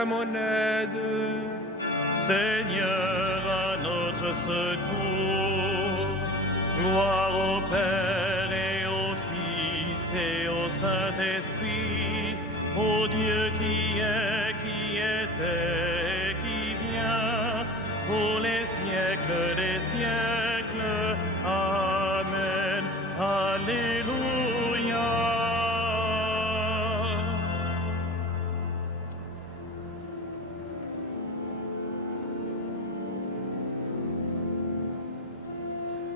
à mon aide. Seigneur, à notre secours. Gloire au Père et au Fils et au Saint-Esprit, au Dieu qui est, qui était et qui vient, pour les siècles des siècles. Amen. Alléluia.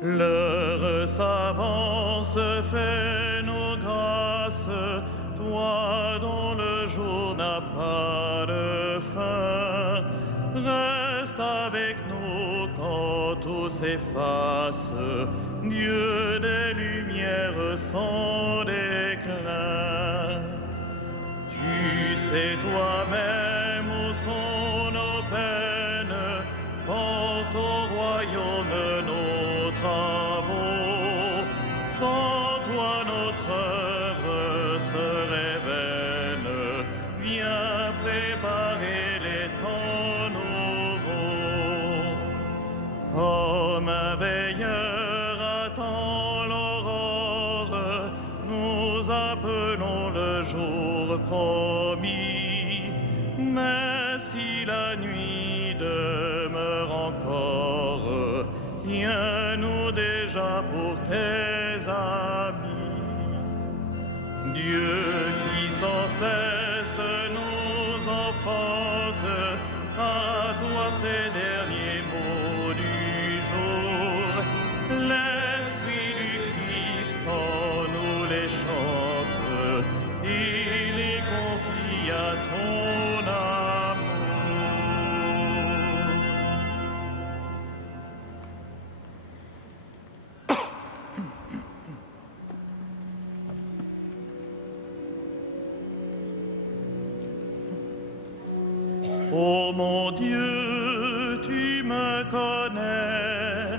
L'heure s'avance, fais nos grâces, toi dont le jour n'a pas de fin. Reste avec nous quand tout s'efface, Dieu des lumières sans déclin. Tu sais toi-même où sont nos peines, porte au royaume nos travaux. Sans toi notre œuvre serait vaine. Viens préparer les temps nouveaux. Comme un veilleur attend l'aurore, nous appelons le jour promis. Mais si la nuit demeure encore, tiens-nous déjà pour tes amis. Dieu qui sans cesse nous enfante, à toi ces derniers mots du jour. L'Esprit du Christ en nous les chante, il les confie à ton amour. Oh mon Dieu, tu me connais,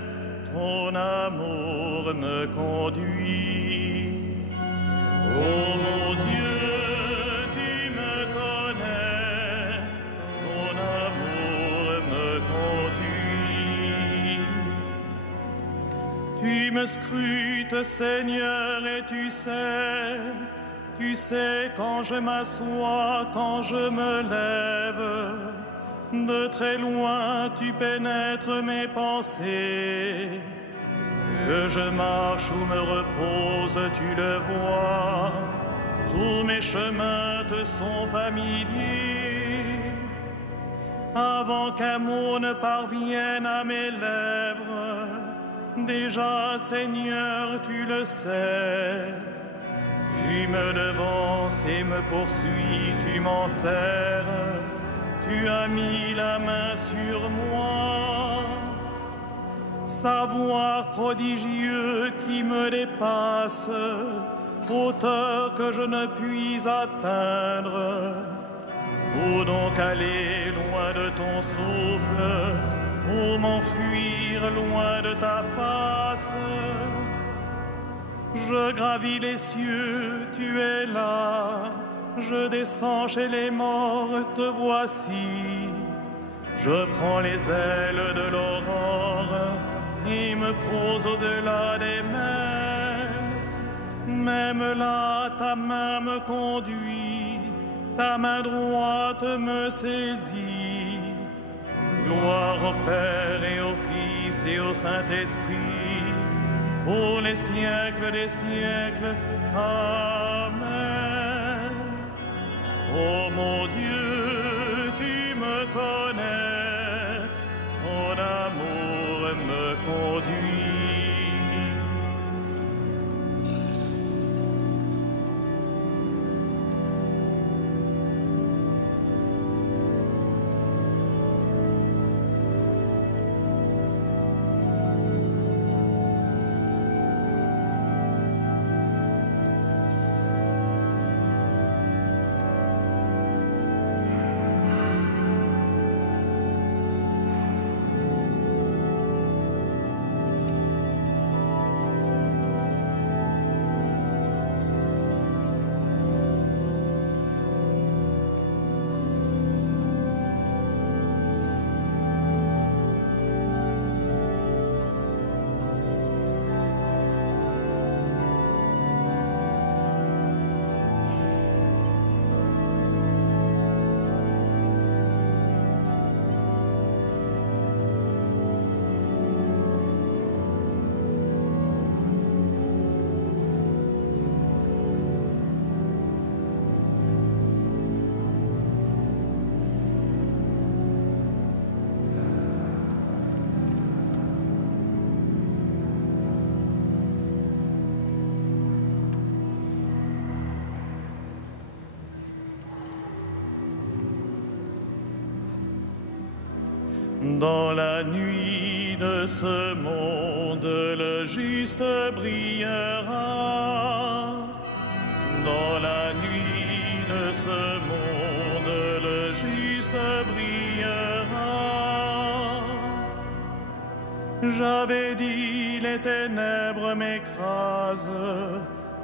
ton amour me conduit. Oh mon Dieu, tu me connais, ton amour me conduit. Tu me scrutes, Seigneur, et tu sais quand je m'assois, quand je me lève. De très loin, tu pénètres mes pensées. Que je marche ou me repose, tu le vois. Tous mes chemins te sont familiers. Avant qu'un mot ne parvienne à mes lèvres, déjà, Seigneur, tu le sais. Tu me devances et me poursuis, tu m'en serres. Tu as mis la main sur moi. Savoir prodigieux qui me dépasse, hauteur que je ne puis atteindre. Où donc aller loin de ton souffle? Où m'enfuir loin de ta face? Je gravis les cieux, tu es là. Je descends chez les morts, te voici. Je prends les ailes de l'aurore et me pose au-delà des mers. Même là, ta main me conduit, ta main droite me saisit. Gloire au Père et au Fils et au Saint-Esprit, pour les siècles des siècles. Amen. Ô mon Dieu, tu me connais, ton amour me conduit. Dans la nuit de ce monde, le juste brillera. Dans la nuit de ce monde, le juste brillera. J'avais dit les ténèbres m'écrasent,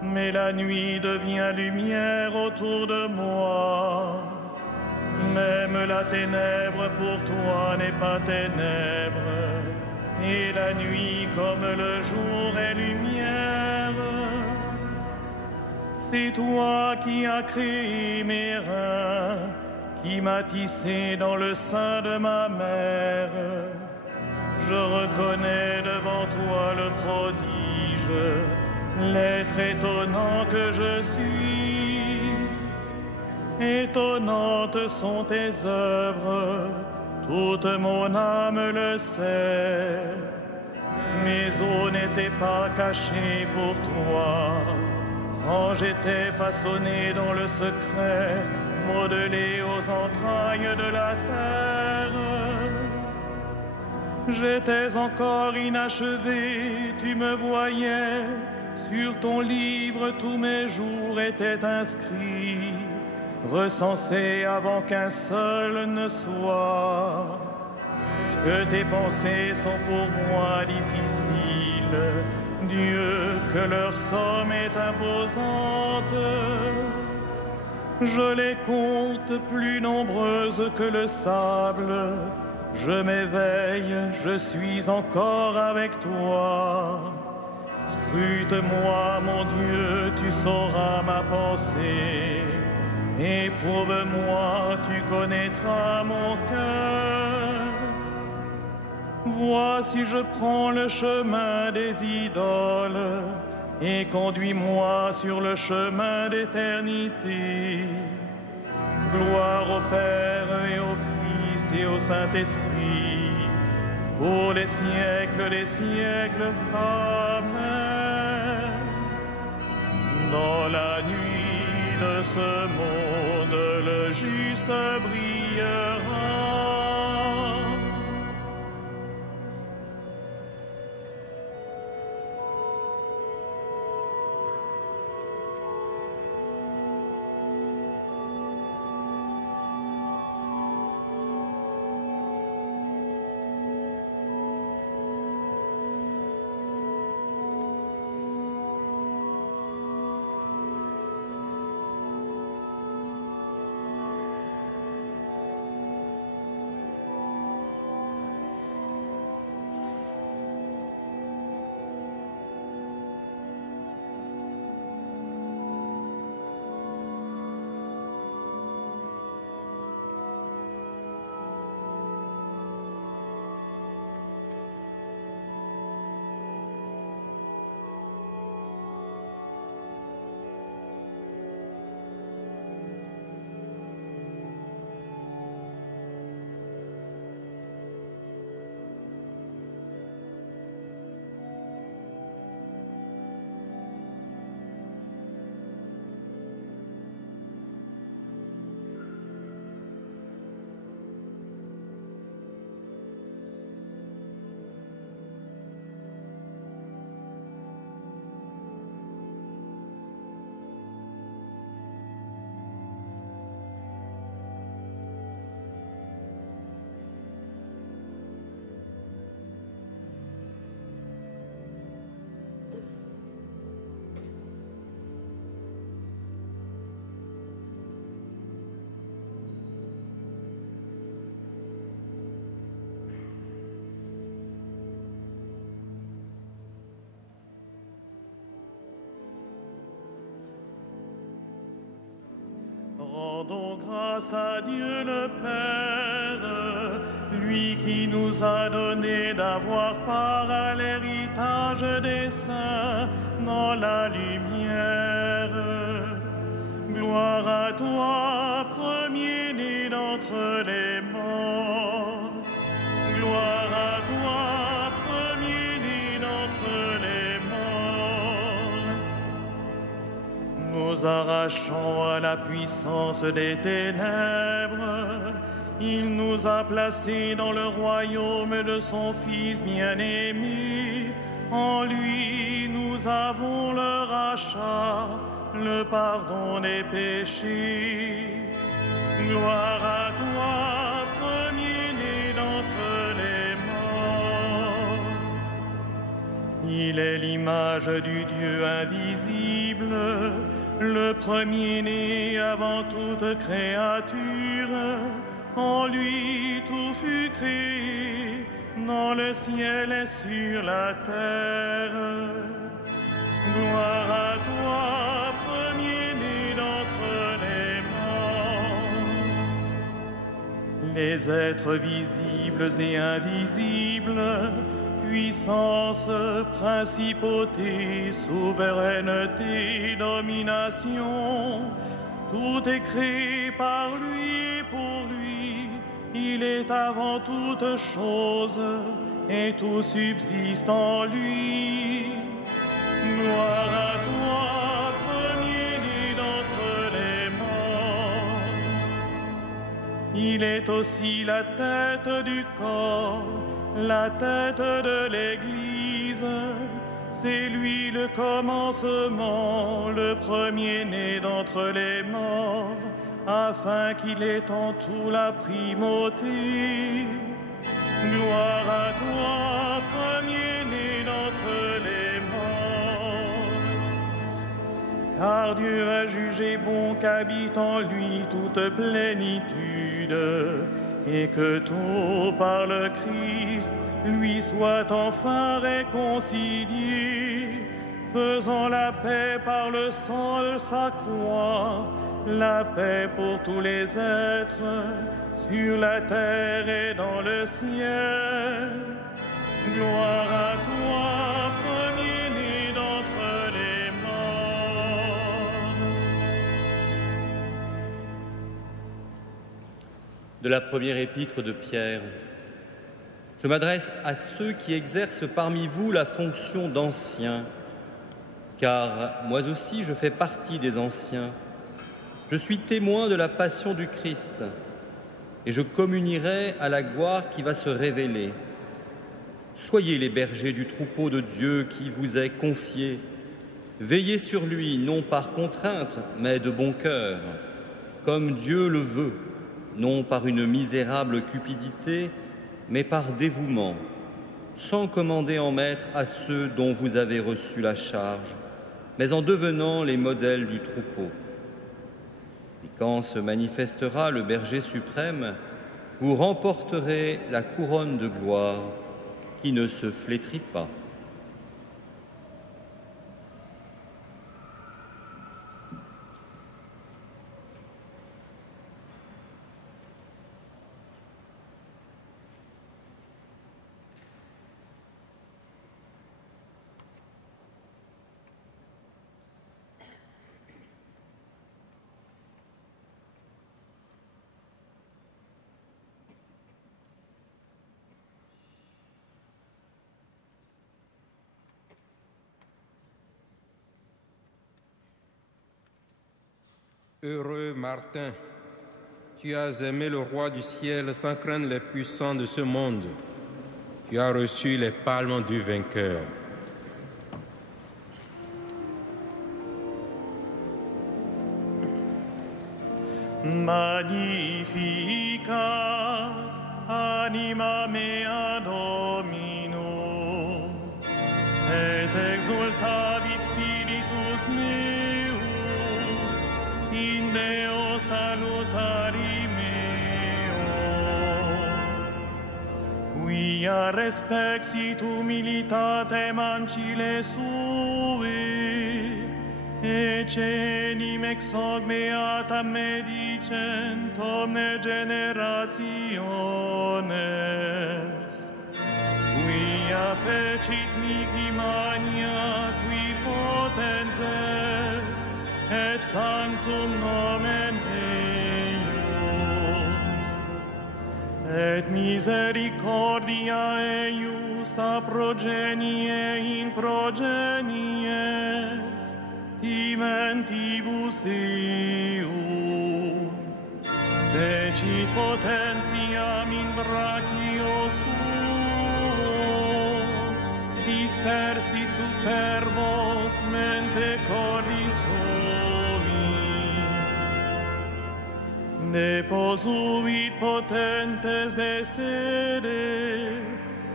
mais la nuit devient lumière autour de moi. Même la ténèbre pour toi n'est pas ténèbre, et la nuit comme le jour est lumière. C'est toi qui as créé mes reins, qui m'as tissé dans le sein de ma mère. Je reconnais devant toi le prodige, l'être étonnant que je suis. Étonnantes sont tes œuvres, toute mon âme le sait. Mes os n'étaient pas cachés pour toi, quand j'étais façonné dans le secret, modelé aux entrailles de la terre. J'étais encore inachevé, tu me voyais, sur ton livre tous mes jours étaient inscrits, recensés avant qu'un seul ne soit. Que tes pensées sont pour moi difficiles, Dieu, que leur somme est imposante. Je les compte plus nombreuses que le sable. Je m'éveille, je suis encore avec toi. Scrute-moi, mon Dieu, tu sauras ma pensée. Éprouve-moi, tu connaîtras mon cœur. Vois si je prends le chemin des idoles et conduis-moi sur le chemin d'éternité. Gloire au Père et au Fils et au Saint-Esprit, pour les siècles des siècles. Amen. Dans la nuit de ce monde, le juste brillera. Rendons grâce à Dieu le Père, lui qui nous a donné d'avoir part à l'héritage des saints dans la lumière. Gloire à toi, premier-né d'entre les morts. Gloire à toi, premier-né d'entre les morts. Nous arrachons à la puissance des ténèbres il nous a placés dans le royaume de son Fils bien-aimé. En lui, nous avons le rachat, le pardon des péchés. Gloire à toi, premier-né d'entre les morts. Il est l'image du Dieu invisible, le premier-né avant toute créature. En lui tout fut créé, dans le ciel et sur la terre. Gloire à toi, premier-né d'entre les morts. Les êtres visibles et invisibles, puissance, principauté, souveraineté, domination, tout est créé par lui et pour lui. Il est avant toute chose et tout subsiste en lui. Gloire à toi, premier-né d'entre les morts. Il est aussi la tête du corps, la tête de l'Église. C'est lui le commencement, le premier-né d'entre les morts, afin qu'il ait en tout la primauté. Gloire à toi, premier-né d'entre les morts. Car Dieu a jugé bon qu'habite en lui toute plénitude, et que tout par le Christ lui soit enfin réconcilié, faisant la paix par le sang de sa croix, la paix pour tous les êtres, sur la terre et dans le ciel. Gloire à toi, premier-né d'entre les morts. De la première épître de Pierre. Je m'adresse à ceux qui exercent parmi vous la fonction d'anciens, car moi aussi je fais partie des anciens. Je suis témoin de la passion du Christ, et je communierai à la gloire qui va se révéler. Soyez les bergers du troupeau de Dieu qui vous est confié. Veillez sur lui, non par contrainte, mais de bon cœur, comme Dieu le veut, non par une misérable cupidité, mais par dévouement, sans commander en maître à ceux dont vous avez reçu la charge, mais en devenant les modèles du troupeau. Et quand se manifestera le berger suprême, vous remporterez la couronne de gloire qui ne se flétrit pas. Heureux Martin, tu as aimé le roi du ciel sans craindre les puissants de ce monde. Tu as reçu les palmes du vainqueur. Magnificat anima mea Domino, et exultavit spiritus meus in Deo salutari meo. Quia respexit humilitatem ancile sui, ecenim ex hoc beatam medicent omne generationes. Quia fecit mihi magna, qui potens est, et sanctum nomen eius. Et misericordia eius a progenie in progenies, timentibus eum. Feci potentiam in brachio suo, dispersit superbos mente cordis suomi. Deposuit potentes de sede,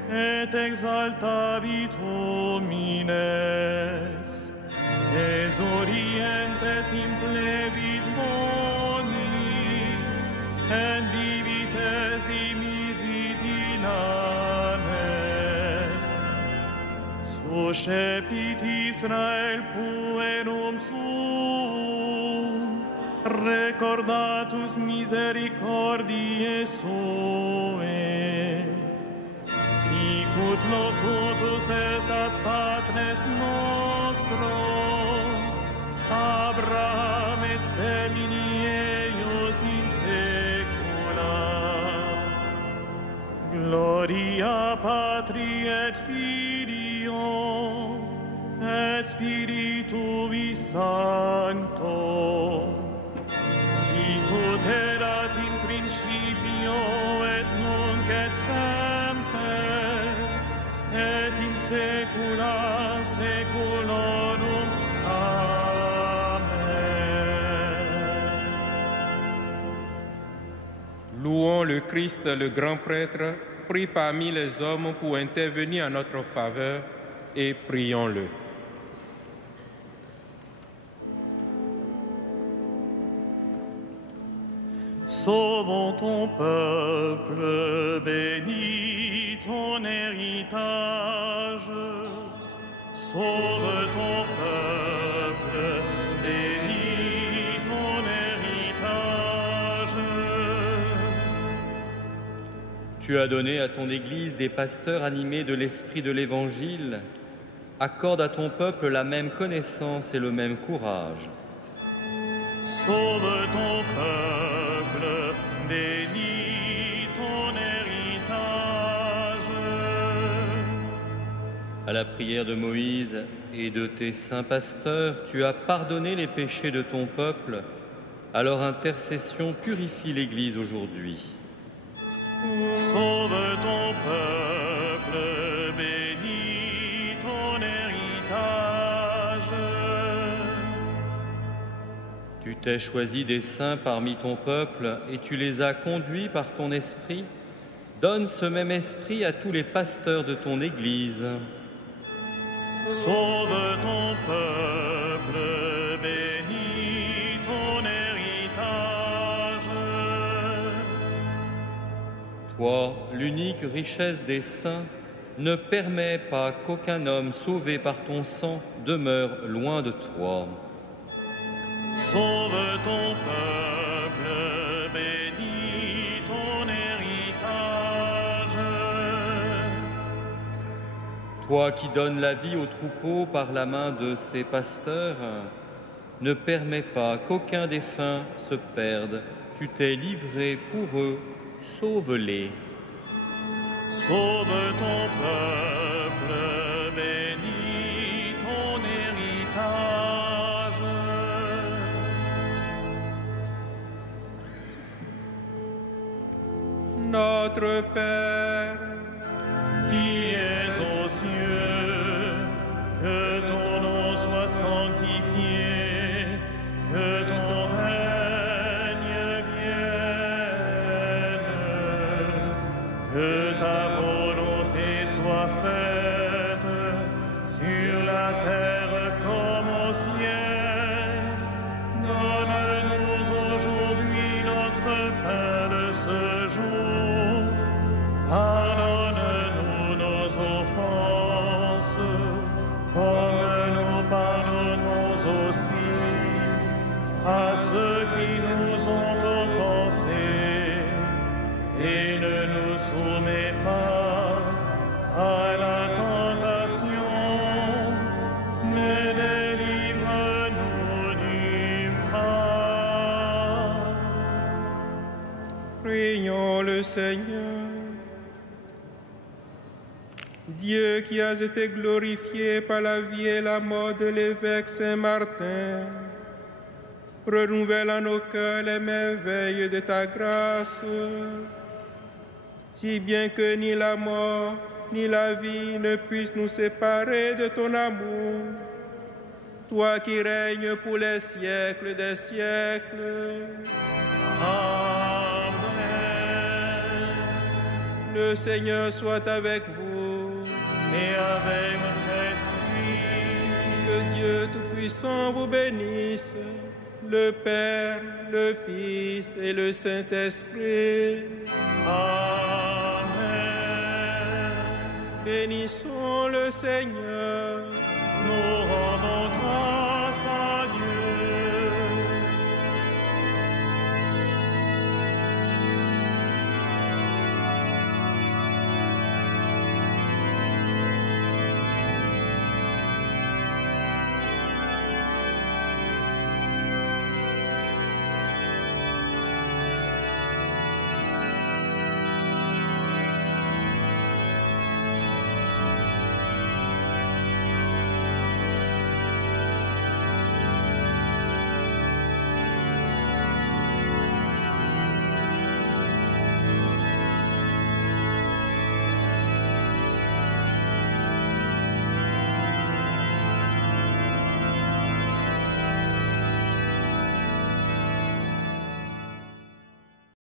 et exaltavit homines. Exorientes implevit bonis, et divites dimisit in ames. Suscepit Israel puerum suum, recordatus misericordiae suae. Sicut locutus est ad patres nostros, Abraham et semini eius in saecula. Gloria Patri et Filio et Spiritui Sancto, sicut erat in principio et nunc et semper, et in saecula saeculorum. Amen. Louons le Christ, le grand prêtre, pris parmi les hommes pour intervenir en notre faveur, et prions-le. Sauvons ton peuple, bénis ton héritage. Sauve ton peuple, bénis ton héritage. Tu as donné à ton Église des pasteurs animés de l'esprit de l'Évangile. Accorde à ton peuple la même connaissance et le même courage. Sauve ton peuple, bénis ton héritage. À la prière de Moïse et de tes saints pasteurs, tu as pardonné les péchés de ton peuple. À leur intercession, purifie l'Église aujourd'hui. Sauve ton peuple, bénis ton héritage. Tu t'es choisi des saints parmi ton peuple et tu les as conduits par ton esprit. Donne ce même esprit à tous les pasteurs de ton Église. Sauve ton peuple, bénis ton héritage. Toi, l'unique richesse des saints, ne permets pas qu'aucun homme sauvé par ton sang demeure loin de toi. Sauve ton peuple, bénis ton héritage. Toi qui donnes la vie aux troupeaux par la main de ses pasteurs, ne permets pas qu'aucun des fins se perde. Tu t'es livré pour eux, sauve-les. Sauve ton peuple, bénis ton héritage. Notre Père, Qui es aux cieux, que ton nom soit sanctifié, que ton règne vienne, que ta volonté soit faite sur la terre comme au ciel. Donne-nous aujourd'hui notre pain de ce jour. Pardonne-nous nos offenses, comme nous pardonnons aussi à ceux qui nous ont offensés. Et ne nous soumets pas à la tentation, mais délivre-nous du mal. prions le Seigneur. Dieu qui has été glorifié par la vie et la mort de l'évêque Saint-Martin, renouvelle en nos cœurs les merveilles de ta grâce, si bien que ni la mort ni la vie ne puissent nous séparer de ton amour, toi qui règnes pour les siècles des siècles. Amen. Le Seigneur soit avec vous. Et avec votre esprit. Que Dieu Tout-Puissant vous bénisse, le Père, le Fils et le Saint-Esprit. Amen. Bénissons le Seigneur.